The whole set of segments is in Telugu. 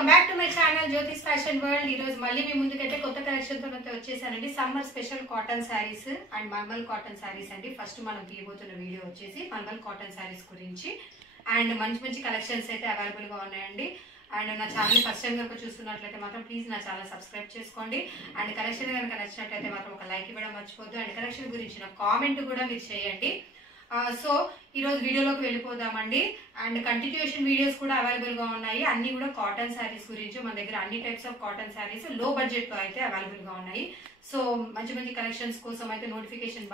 Welcome back to my channel Jyotish fashion world. ఈ రోజు మళ్ళీ మీ ముందుకైతే కొత్త కలెక్షన్ తో వచ్చేసానండి. Summer special cotton sarees and malmal cotton sarees అండి. ఫస్ట్ మనం తీయబోతున్న వీడియో వచ్చేసి మల్మల్ కాటన్ శారీస్ గురించి అండ్ మంచి మంచి కలెక్షన్స్ అయితే అవైలబుల్ గా ఉన్నాయండి. అండ్ నా ఛానల్ ఫస్ట్ టైం కనుక చూస్తున్నట్లయితే మాత్రం ప్లీజ్ నా ఛానల్ సబ్స్క్రైబ్ చేసుకోండి. అండ్ కలెక్షన్ కనుక నచ్చినట్లయితే మాత్రం ఒక లైక్ ఇవ్వడం మర్చిపోద్దు. అండ్ కలెక్షన్ గురించి నా కామెంట్ కూడా మీరు చేయండి. సో ఈ రోజు వీడియోలోకి వెళ్ళిపోదామండి. అండ్ కంటిన్యూషన్ వీడియోస్ కూడా అవైలబుల్ గా ఉన్నాయి. అన్ని కూడా కాటన్ శారీస్ గురించి మన దగ్గర అన్ని టైప్స్ ఆఫ్ కాటన్ శారీస్ లో బడ్జెట్ లో అయితే అవైలబుల్ గా ఉన్నాయి. సో మంచి మంచి కలెక్షన్స్ కోసం అయితే నోటిఫికేషన్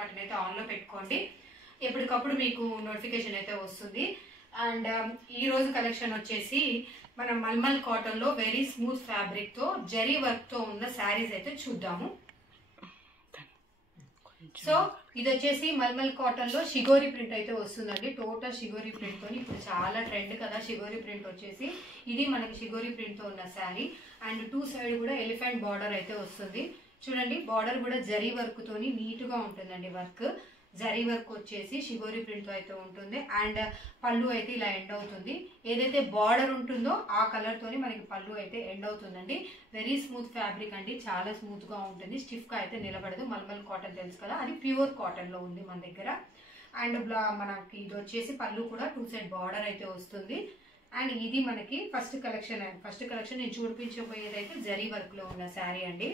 బటన్ అయితే ఆన్ లో పెట్టుకోండి. ఎప్పటికప్పుడు మీకు నోటిఫికేషన్ అయితే వస్తుంది. అండ్ ఈ రోజు కలెక్షన్ వచ్చేసి మన మల్మల్ కాటన్ లో వెరీ స్మూత్ ఫ్యాబ్రిక్ తో జరీ వర్క్ తో ఉన్న శారీస్ అయితే చూద్దాము. సో ఇది వచ్చేసి మల్మల్ కాటన్ లో షిగోరి ప్రింట్ అయితే వస్తుందండి. టోటల్ షిగోరి ప్రింట్ తో ఇప్పుడు చాలా ట్రెండ్ కదా షిగోరి ప్రింట్ వచ్చేసి. ఇది మనకి షిగోరి ప్రింట్ తో ఉన్న శారీ అండ్ టూ సైడ్ కూడా ఎలిఫెంట్ బార్డర్ అయితే వస్తుంది. చూడండి బార్డర్ కూడా జరీ వర్క్ తోని నీట్ గా ఉంటుందండి. వర్క్ జరీ వర్క్ వచ్చేసి షిగోరి ప్రింట్ తో అయితే ఉంటుంది. అండ్ పళ్ళు అయితే ఇలా ఎండ్ అవుతుంది. ఏదైతే బార్డర్ ఉంటుందో ఆ కలర్ తోని మనకి పళ్ళు అయితే ఎండ్ అవుతుందండి. వెరీ స్మూత్ ఫ్యాబ్రిక్ అండి, చాలా స్మూత్ గా ఉంటుంది. స్టిఫ్ గా అయితే నిలబడదు. మల్మల్ కాటన్ తెలుసు కదా, అది ప్యూర్ కాటన్ లో ఉంది మన దగ్గర. అండ్ మనకి ఇది వచ్చేసి పళ్ళు కూడా టూ సైడ్ బార్డర్ అయితే వస్తుంది. అండ్ ఇది మనకి ఫస్ట్ కలెక్షన్ నేను చూపించబోయేది అయితే జరీ వర్క్ లో ఉన్న శారీ అండి.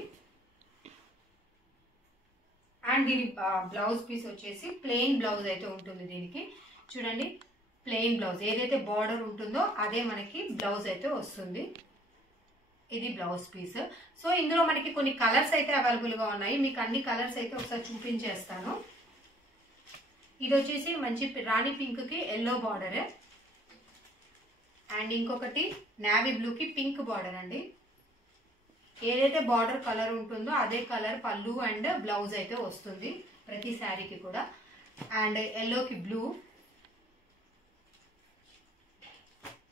అండ్ దీని బ్లౌజ్ పీస్ వచ్చేసి ప్లెయిన్ బ్లౌజ్ అయితే ఉంటుంది. దీనికి చూడండి ప్లెయిన్ బ్లౌజ్, ఏదైతే బార్డర్ ఉంటుందో అదే మనకి బ్లౌజ్ అయితే వస్తుంది. ఇది బ్లౌజ్ పీస్. సో ఇందులో మనకి కొన్ని కలర్స్ అయితే అవైలబుల్ గా ఉన్నాయి. మీకు అన్ని కలర్స్ అయితే ఒకసారి చూపించేస్తాను. ఇది వచ్చేసి మంచి రాణి పింక్ కి ఎల్లో బార్డర్ అండ్ ఇంకొకటి నావీ బ్లూ కి పింక్ బార్డర్ అండి. ఏదైతే బార్డర్ కలర్ ఉంటుందో అదే కలర్ పళ్ళు అండ్ బ్లౌజ్ అయితే వస్తుంది ప్రతి శారీకి కూడా. అండ్ ఎల్లోకి బ్లూ,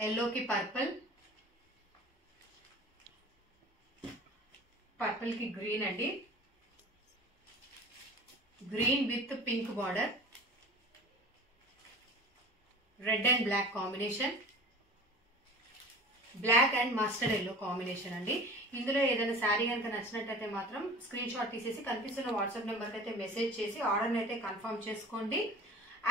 ఎల్లోకి పర్పుల్, పర్పుల్ కి గ్రీన్ అండి, green with pink border, red and black combination, black and mustard yellow combination అండి. ఇందులో ఏదైనా శారీ కనుక నచ్చినట్టయితే మాత్రం స్క్రీన్ షాట్ తీసేసి కనిపిస్తున్న వాట్సాప్ నెంబర్కి అయితే మెసేజ్ చేసి ఆర్డర్ అయితే కన్ఫర్మ్ చేసుకోండి.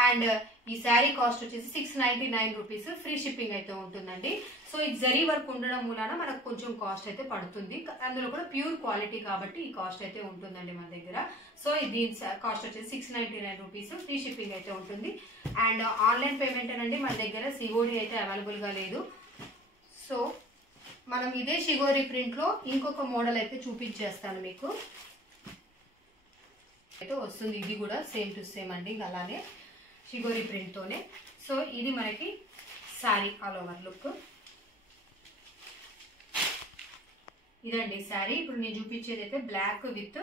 అండ్ ఈ శారీ కాస్ట్ వచ్చేసి 699 రూపీస్, ఫ్రీ షిప్పింగ్ అయితే ఉంటుందండి. సో ఈ జరీ వర్క్ ఉండడం మూలాన మనకు కొంచెం కాస్ట్ అయితే పడుతుంది. అందులో కూడా ప్యూర్ క్వాలిటీ కాబట్టి ఈ కాస్ట్ అయితే ఉంటుందండి మన దగ్గర. సో దీని కాస్ట్ వచ్చేసి 699 రూపీస్, ఫ్రీ షిప్పింగ్ అయితే ఉంటుంది. అండ్ ఆన్లైన్ పేమెంట్ అండి మన దగ్గర సిఓడి అయితే అవైలబుల్ గా లేదు. సో మనం ఇదే షిగోరి ప్రింట్ లో ఇంకొక మోడల్ అయితే చూపించేస్తాను మీకు అయితే వస్తుంది. ఇది కూడా సేమ్ టు సేమ్ అండి, అలానే షిగోరి ప్రింట్ తోనే. సో ఇది మనకి శారీ ఆల్ ఓవర్ లుక్. ఇదండి శారీ. ఇప్పుడు నేను చూపించేది అయితే black with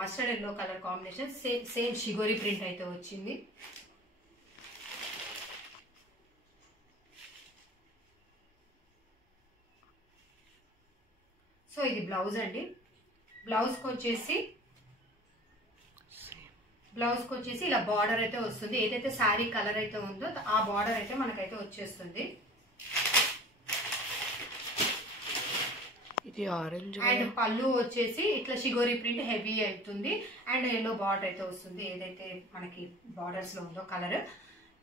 mustard yellow colour combination, same షిగోరి ప్రింట్ అయితే వచ్చింది. సో ఇది బ్లౌజ్ అండి. బ్లౌజ్కి వచ్చేసి ఇలా బార్డర్ అయితే వస్తుంది. ఏదైతే శారీ కలర్ అయితే ఉందో ఆ బార్డర్ అయితే మనకైతే వచ్చేస్తుంది. ఇది ఆరెంజ్. అండ్ పళ్ళు వచ్చేసి ఇట్లా షిగోరి ప్రింట్ హెవీ అవుతుంది. అండ్ ఎల్లో బార్డర్ అయితే వస్తుంది. ఏదైతే మనకి బార్డర్స్ లో ఉందో కలర్.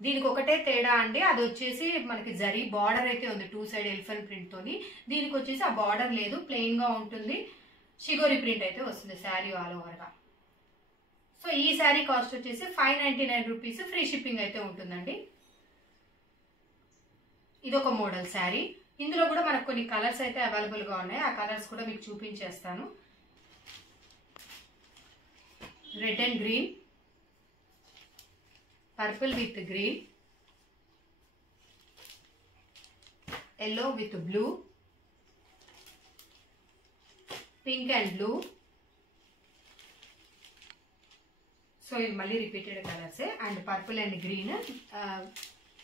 దీనికి ఒకటే తేడా అండి, అది వచ్చేసి మనకి జరీ బార్డర్ అయితే ఉంది టూ సైడ్ ఎలిఫెంట్ ప్రింట్ తోని. దీనికి వచ్చేసి ఆ బార్డర్ లేదు, ప్లెయిన్ గా ఉంటుంది. షిగోరి ప్రింట్ అయితే వస్తుంది శారీ ఆల్ ఓవర్ గా. సో ఈ శారీ కాస్ట్ వచ్చేసి 599 రూపీస్, ఫ్రీ షిప్పింగ్ అయితే ఉంటుందండి. ఇదొక మోడల్ శారీ. ఇందులో కూడా మనకు కొన్ని కలర్స్ అయితే అవైలబుల్ గా ఉన్నాయి. ఆ కలర్స్ కూడా మీకు చూపించేస్తాను. Red and green, purple with green, yellow with blue, pink and blue. So ఇది మళ్ళీ repeated colours. And purple and green,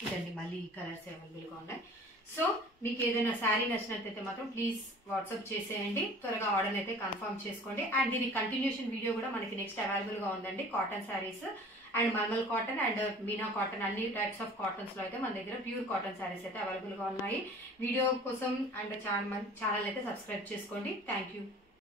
ఇదండి మళ్ళీ ఈ కలర్స్ అవైలబుల్ గా ఉన్నాయి. సో మీకు ఏదైనా శారీ నచ్చినట్లయితే మాత్రం ప్లీజ్ వాట్సాప్ చేసేయండి. త్వరగా ఆర్డర్ అయితే కన్ఫర్మ్ చేసుకోండి. అండ్ దీని కంటిన్యూషన్ వీడియో కూడా మనకి నెక్స్ట్ అవైలబుల్ గా ఉందండి. Cotton sarees and malmal cotton and Meena cotton అన్ని టైప్స్ ఆఫ్ కాటన్స్ లో అయితే మన దగ్గర ప్యూర్ కాటన్ శారీస్ అయితే అవైలబుల్ గా ఉన్నాయి. వీడియో కోసం అండ్ ఛానల్ అయితే సబ్స్క్రైబ్ చేసుకోండి. Thank you.